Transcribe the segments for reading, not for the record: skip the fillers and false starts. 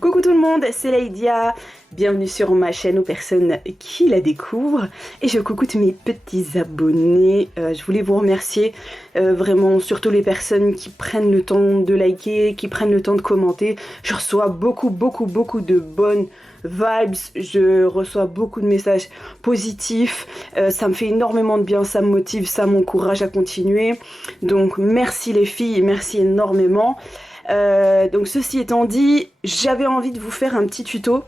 Coucou tout le monde, c'est Laïdia, bienvenue sur ma chaîne aux personnes qui la découvrent et je coucoute mes petits abonnés. Je voulais vous remercier vraiment, surtout les personnes qui prennent le temps de liker, qui prennent le temps de commenter. Je reçois beaucoup de bonnes vibes, je reçois beaucoup de messages positifs, ça me fait énormément de bien, ça me motive, ça m'encourage à continuer. Donc merci les filles, merci énormément. Donc ceci étant dit, j'avais envie de vous faire un petit tuto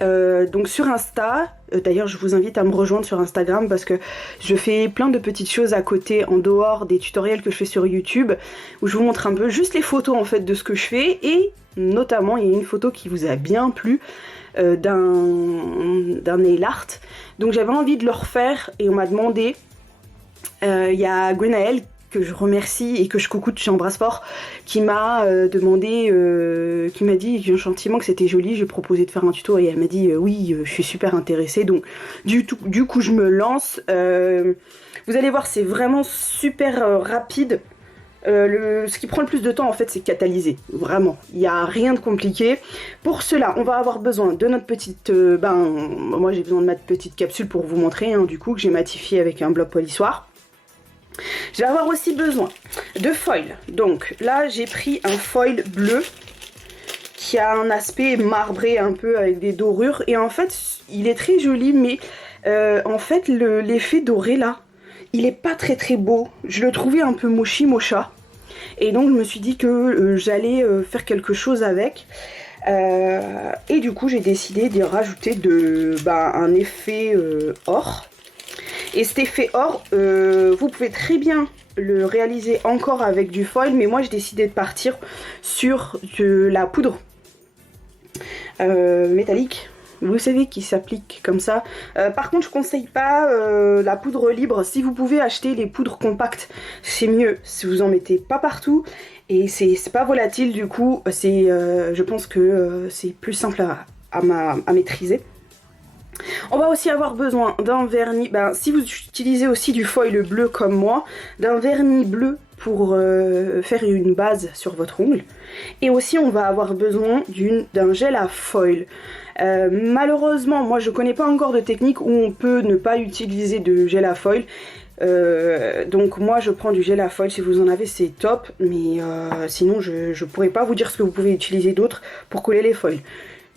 donc sur Insta. D'ailleurs je vous invite à me rejoindre sur Instagram parce que je fais plein de petites choses à côté en dehors des tutoriels que je fais sur YouTube où je vous montre un peu juste les photos en fait de ce que je fais, et notamment il y a une photo qui vous a bien plu d'un nail art, donc j'avais envie de le refaire et on m'a demandé, il y a Gwenaëlle que je remercie et que je coucoute, j'embrasse fort, qui m'a demandé, qui m'a dit gentiment que c'était joli, j'ai proposé de faire un tuto et elle m'a dit oui, je suis super intéressée, donc du coup je me lance. Vous allez voir, c'est vraiment super rapide. Ce qui prend le plus de temps en fait c'est catalyser, vraiment, il n'y a rien de compliqué. Pour cela on va avoir besoin de notre petite, moi j'ai besoin de ma petite capsule pour vous montrer, hein, du coup que j'ai matifié avec un bloc polissoir. Je vais avoir aussi besoin de foil. Donc là j'ai pris un foil bleu qui a un aspect marbré un peu avec des dorures, et en fait il est très joli, mais en fait l'effet doré là il est pas très beau. Je le trouvais un peu mochi mocha et donc je me suis dit que j'allais faire quelque chose avec. Et du coup j'ai décidé de rajouter un effet or. Et cet effet or, vous pouvez très bien le réaliser encore avec du foil, mais moi j'ai décidé de partir sur de la poudre métallique, vous savez, qui s'applique comme ça. Par contre je conseille pas la poudre libre. Si vous pouvez acheter les poudres compactes, c'est mieux, si vous en mettez pas partout, et c'est pas volatile, du coup je pense que c'est plus simple à maîtriser. On va aussi avoir besoin d'un vernis, si vous utilisez aussi du foil bleu comme moi, d'un vernis bleu pour faire une base sur votre ongle. Et aussi on va avoir besoin d'un gel à foil. Malheureusement moi je connais pas encore de technique où on peut ne pas utiliser de gel à foil. Donc moi je prends du gel à foil, si vous en avez c'est top, mais sinon je pourrais pas vous dire ce que vous pouvez utiliser d'autre pour coller les foils.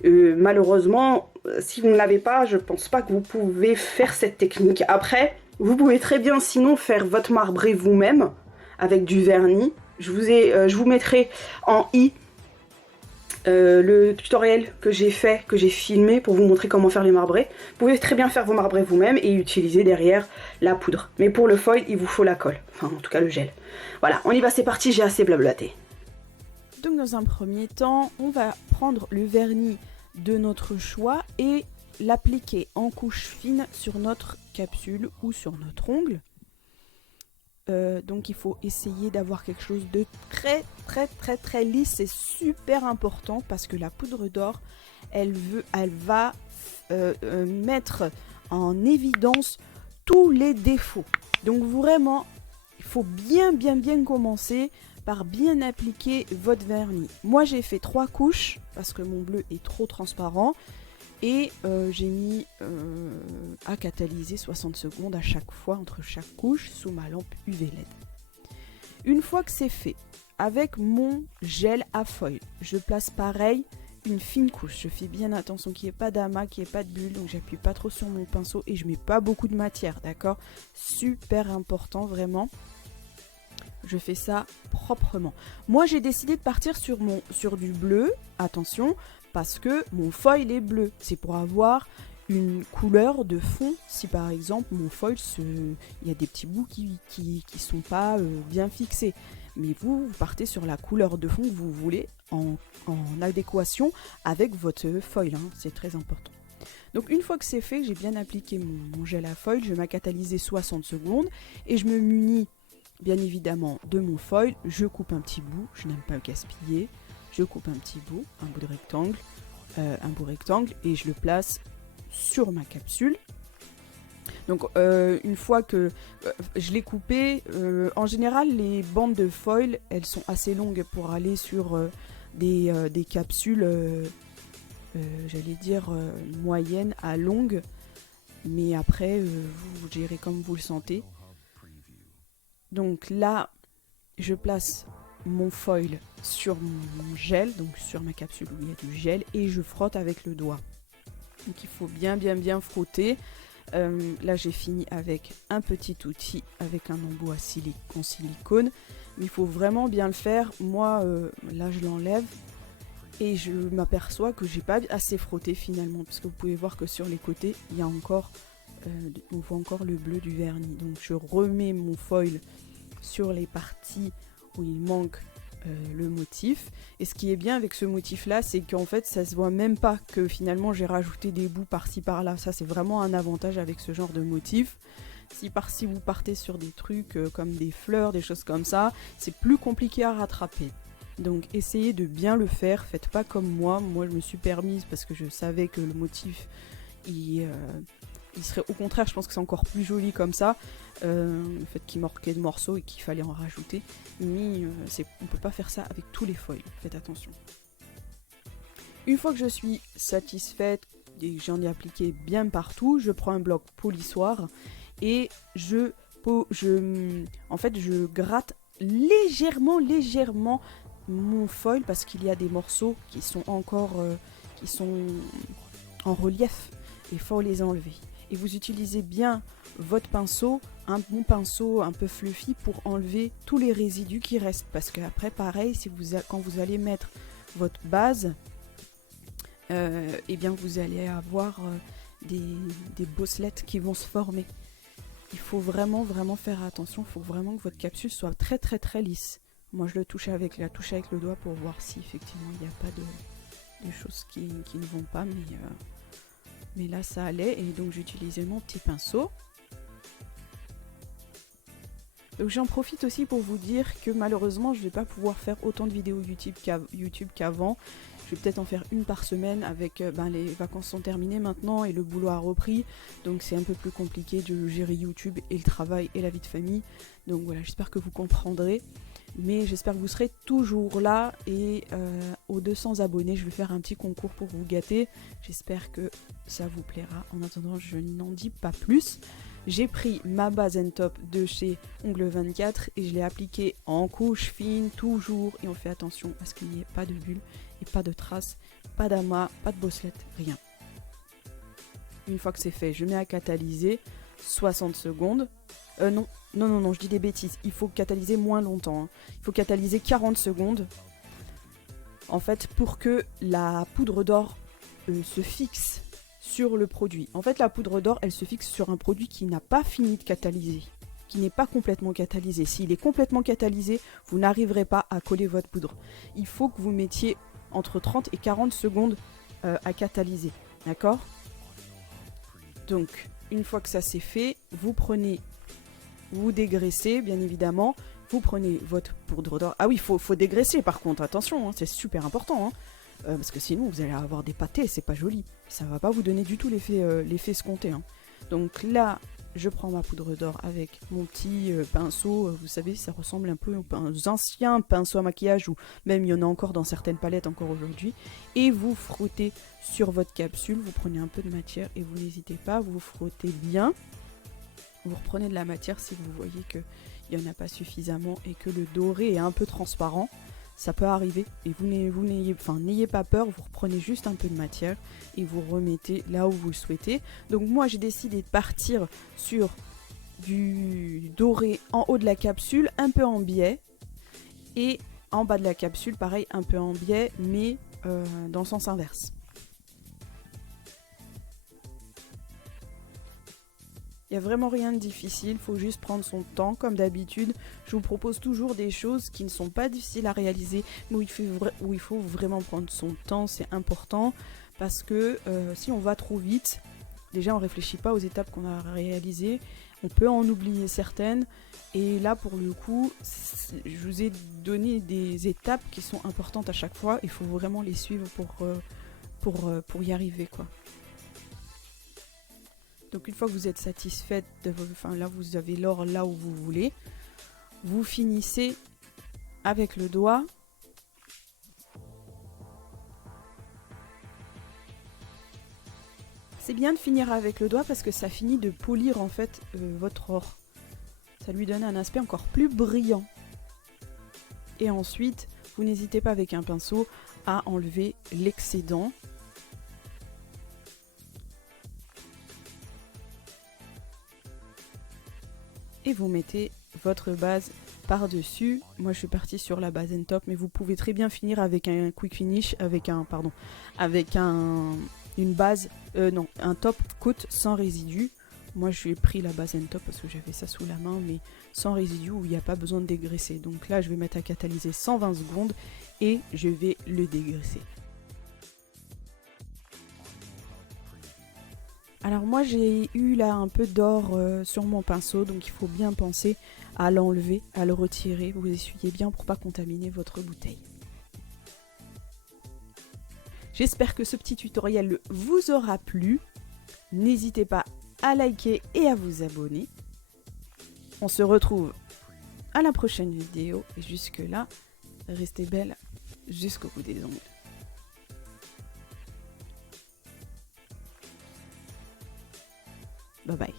Malheureusement, si vous ne l'avez pas, je pense pas que vous pouvez faire cette technique. Après, vous pouvez très bien sinon faire votre marbré vous-même avec du vernis. Je vous mettrai en i le tutoriel que j'ai fait, que j'ai filmé pour vous montrer comment faire les marbrés. Vous pouvez très bien faire vos marbrés vous-même et utiliser derrière la poudre. Mais pour le foil, il vous faut la colle, enfin en tout cas le gel. Voilà, on y va, c'est parti, j'ai assez blablaté. Donc dans un premier temps, on va prendre le vernis de notre choix et l'appliquer en couche fine sur notre capsule ou sur notre ongle. Donc il faut essayer d'avoir quelque chose de très lisse, c'est super important parce que la poudre d'or, elle va mettre en évidence tous les défauts. Donc vraiment, il faut bien commencer par bien appliquer votre vernis. Moi j'ai fait 3 couches parce que mon bleu est trop transparent, et j'ai mis à catalyser 60 secondes à chaque fois entre chaque couche sous ma lampe UV LED. Une fois que c'est fait, avec mon gel à foil, je place pareil une fine couche. Je fais bien attention qu'il n'y ait pas d'amas, qu'il n'y ait pas de bulles, donc j'appuie pas trop sur mon pinceau et je mets pas beaucoup de matière, d'accord? Super important vraiment. Je fais ça proprement. Moi j'ai décidé de partir sur du bleu, attention, parce que mon foil est bleu. C'est pour avoir une couleur de fond. Si par exemple mon foil, il y a des petits bouts qui sont pas bien fixés. Mais vous partez sur la couleur de fond que vous voulez en adéquation avec votre foil, hein, c'est très important. Donc une fois que c'est fait, j'ai bien appliqué mon gel à foil, je vais catalyser 60 secondes et je me munis bien évidemment de mon foil. Je coupe un petit bout, je n'aime pas le gaspiller. Je coupe un petit bout, un bout rectangle, et je le place sur ma capsule. Donc une fois que je l'ai coupé, en général les bandes de foil elles sont assez longues pour aller sur des capsules, j'allais dire moyennes à longues, mais après vous gérez comme vous le sentez. Donc là, je place mon foil sur mon gel, donc sur ma capsule où il y a du gel, et je frotte avec le doigt. Donc il faut bien frotter. Là j'ai fini avec un petit outil avec un embout en silicone, mais il faut vraiment bien le faire. Moi là je l'enlève et je m'aperçois que j'ai pas assez frotté finalement, parce que vous pouvez voir que sur les côtés il y a encore on voit encore le bleu du vernis. Donc je remets mon foil sur les parties où il manque le motif. Et ce qui est bien avec ce motif là, c'est qu'en fait ça se voit même pas que finalement j'ai rajouté des bouts par-ci par-là. Ça c'est vraiment un avantage avec ce genre de motif. Si par-ci vous partez sur des trucs comme des fleurs, des choses comme ça, c'est plus compliqué à rattraper. Donc essayez de bien le faire, faites pas comme moi. Moi je me suis permise parce que je savais que le motif il serait au contraire, je pense que c'est encore plus joli comme ça, le fait qu'il manquait de morceaux et qu'il fallait en rajouter, mais on peut pas faire ça avec tous les foils, faites attention. Une fois que je suis satisfaite et que j'en ai appliqué bien partout, je prends un bloc polissoir et je gratte légèrement mon foil, parce qu'il y a des morceaux qui sont encore qui sont en relief et il faut les enlever. Et vous utilisez bien votre pinceau, un bon pinceau un peu fluffy pour enlever tous les résidus qui restent. Parce que après, pareil, quand vous allez mettre votre base, bien vous allez avoir des bosselettes qui vont se former. Il faut vraiment faire attention. Il faut vraiment que votre capsule soit très lisse. Moi, je le touche avec le doigt pour voir si effectivement il n'y a pas de choses qui ne vont pas, mais là ça allait, et donc j'utilisais mon petit pinceau. Donc j'en profite aussi pour vous dire que malheureusement je vais pas pouvoir faire autant de vidéos YouTube qu'avant. Je vais peut-être en faire une par semaine avec les vacances sont terminées maintenant et le boulot a repris, donc c'est un peu plus compliqué de gérer YouTube et le travail et la vie de famille. Donc voilà, j'espère que vous comprendrez. Mais j'espère que vous serez toujours là, et aux 200 abonnés, je vais faire un petit concours pour vous gâter. J'espère que ça vous plaira. En attendant, je n'en dis pas plus. J'ai pris ma base N-Top de chez Ongle 24 et je l'ai appliquée en couche fine, toujours. Et on fait attention à ce qu'il n'y ait pas de bulles et pas de traces, pas d'amas, pas de bosselette, rien. Une fois que c'est fait, je mets à catalyser 60 secondes. Non, je dis des bêtises. Il faut catalyser moins longtemps. Hein. Il faut catalyser 40 secondes. En fait, pour que la poudre d'or se fixe sur le produit. En fait, la poudre d'or, elle se fixe sur un produit qui n'a pas fini de catalyser, qui n'est pas complètement catalysé. S'il est complètement catalysé, vous n'arriverez pas à coller votre poudre. Il faut que vous mettiez entre 30 et 40 secondes à catalyser. D'accord ? Donc, une fois que ça c'est fait, vous dégraissez, bien évidemment. Vous prenez votre poudre d'or. Ah oui, faut dégraisser par contre, attention, hein, c'est super important. Hein, parce que sinon, vous allez avoir des pâtés, c'est pas joli. Ça va pas vous donner du tout l'effet escompté. Hein. Donc là, je prends ma poudre d'or avec mon petit pinceau. Vous savez, ça ressemble un peu aux anciens pinceaux à maquillage, ou même il y en a encore dans certaines palettes encore aujourd'hui. Et vous frottez sur votre capsule. Vous prenez un peu de matière et vous n'hésitez pas, vous frottez bien. Vous reprenez de la matière si vous voyez qu'il n'y en a pas suffisamment et que le doré est un peu transparent. Ça peut arriver, et n'ayez pas peur, vous reprenez juste un peu de matière et vous remettez là où vous le souhaitez. Donc moi j'ai décidé de partir sur du doré en haut de la capsule, un peu en biais, et en bas de la capsule pareil, un peu en biais, mais dans le sens inverse. Il n'y a vraiment rien de difficile, il faut juste prendre son temps comme d'habitude. Je vous propose toujours des choses qui ne sont pas difficiles à réaliser, mais où il faut vraiment prendre son temps, c'est important. Parce que si on va trop vite, déjà on ne réfléchit pas aux étapes qu'on a réalisées, on peut en oublier certaines. Et là pour le coup, je vous ai donné des étapes qui sont importantes à chaque fois, il faut vraiment les suivre pour y arriver, quoi. Donc une fois que vous êtes satisfaite, là vous avez l'or là où vous voulez, vous finissez avec le doigt C'est bien de finir avec le doigt parce que ça finit de polir en fait votre or. Ça lui donne un aspect encore plus brillant. Et ensuite, vous n'hésitez pas avec un pinceau à enlever l'excédent. Et vous mettez votre base par-dessus. Moi je suis partie sur la base top, mais vous pouvez très bien finir avec un quick finish, une base, un top coat sans résidus. Moi j'ai pris la base top parce que j'avais ça sous la main, mais sans résidus où il n'y a pas besoin de dégraisser. Donc là je vais mettre à catalyser 120 secondes et je vais le dégraisser. Alors moi j'ai eu là un peu d'or sur mon pinceau, donc il faut bien penser à l'enlever, à le retirer. Vous essuyez bien pour pas contaminer votre bouteille. J'espère que ce petit tutoriel vous aura plu. N'hésitez pas à liker et à vous abonner. On se retrouve à la prochaine vidéo et jusque là, restez belle jusqu'au bout des ongles. Bye bye.